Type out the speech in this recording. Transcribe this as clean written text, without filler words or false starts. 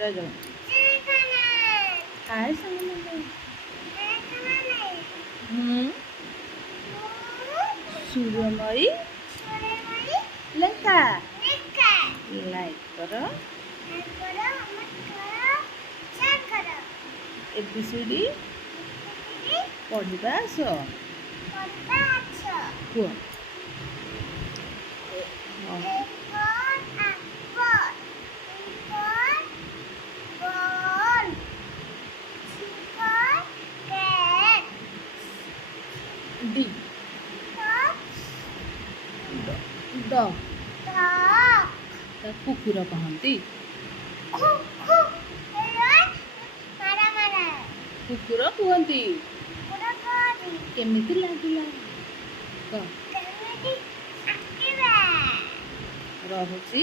ଜୟ ଜଗନ୍ନାଥ। ହାय ସାଙ୍ଗ सूर्यमयी लंका लाइक करो एबीसीडी पढ़ा आस कुह डी डॉग कुकुर कहती कुकुर कहती केमिति लागिला कह रहुची।